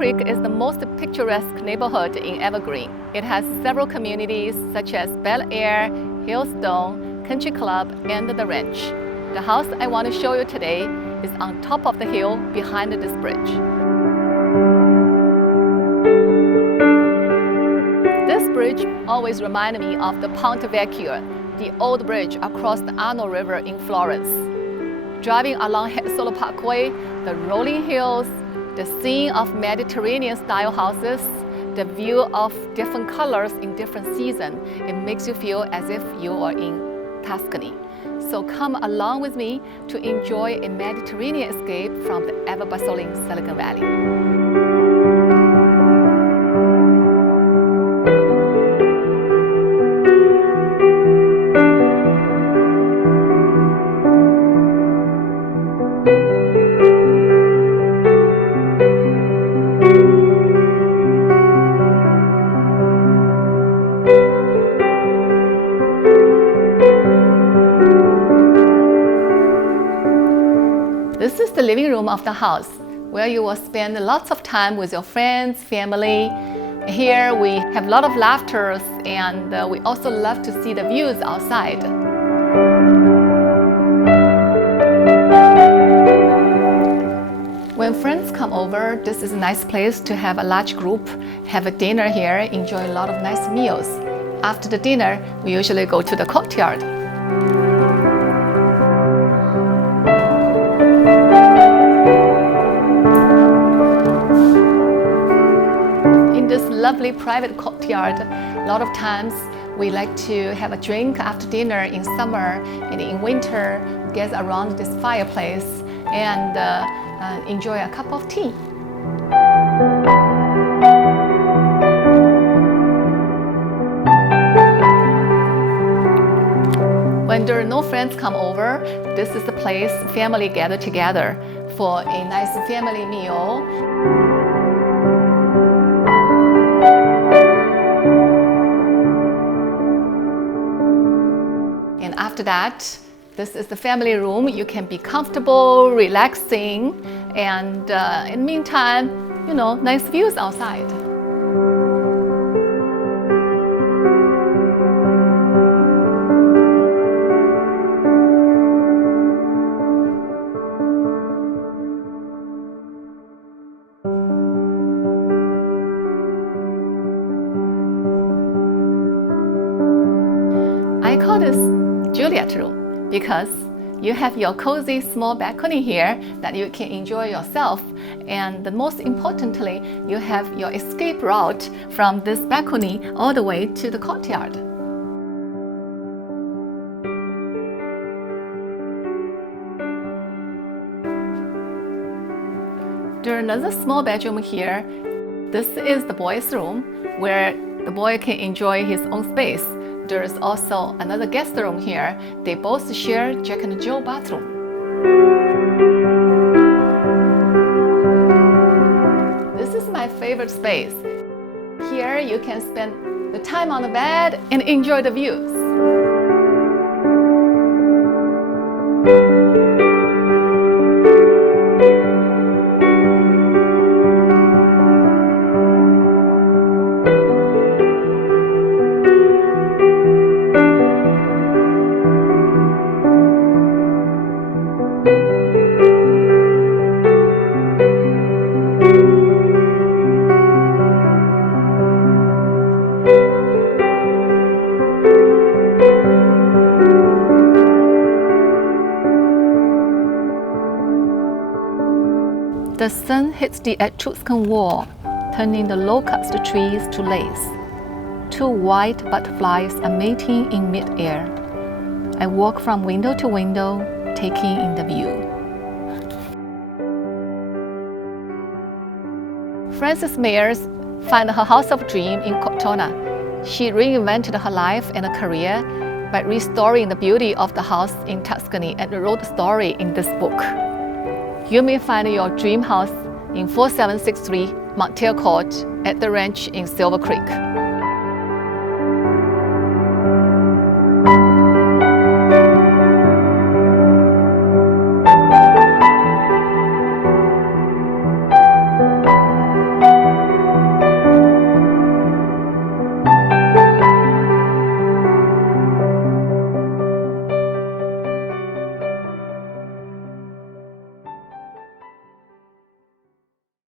Creek is the most picturesque neighborhood in Evergreen. It has several communities such as Bel Air, Hillstone, Country Club, and the Ranch. The house I want to show you today is on top of the hill behind this bridge. This bridge always reminded me of the Ponte Vecchio, the old bridge across the Arno River in Florence. Driving along Solo Parkway, the rolling hills, the scene of Mediterranean-style houses, the view of different colors in different seasons, it makes you feel as if you are in Tuscany. So come along with me to enjoy a Mediterranean escape from the ever-bustling Silicon Valley. This is the living room of the house, where you will spend lots of time with your friends, family. Here we have a lot of laughter, and we also love to see the views outside. When friends come over, this is a nice place to have a large group, have a dinner here, enjoy a lot of nice meals. After the dinner, we usually go to the courtyard. Lovely private courtyard. A lot of times we like to have a drink after dinner in summer, and in winter get around this fireplace and enjoy a cup of tea. When there are no friends come over, this is the place family gather together for a nice family meal. After that, this is the family room. You can be comfortable, relaxing, and in the meantime, nice views outside. I call this Juliet room because you have your cozy small balcony here that you can enjoy yourself, and most importantly, you have your escape route from this balcony all the way to the courtyard. There's another small bedroom here. This is the boys' room where the boy can enjoy his own space. There's also another guest room here. They both share Jack and Jill bathroom. This is my favorite space. Here you can spend the time on the bed and enjoy the views. The sun hits the Etruscan wall, turning the locust trees to lace. Two white butterflies are mating in mid-air. I walk from window to window, taking in the view. Frances Myers found her house of dream in Cortona. She reinvented her life and career by restoring the beauty of the house in Tuscany and wrote the story in this book. You may find your dream house in 4763 Mountaire Ct at the ranch in Silver Creek.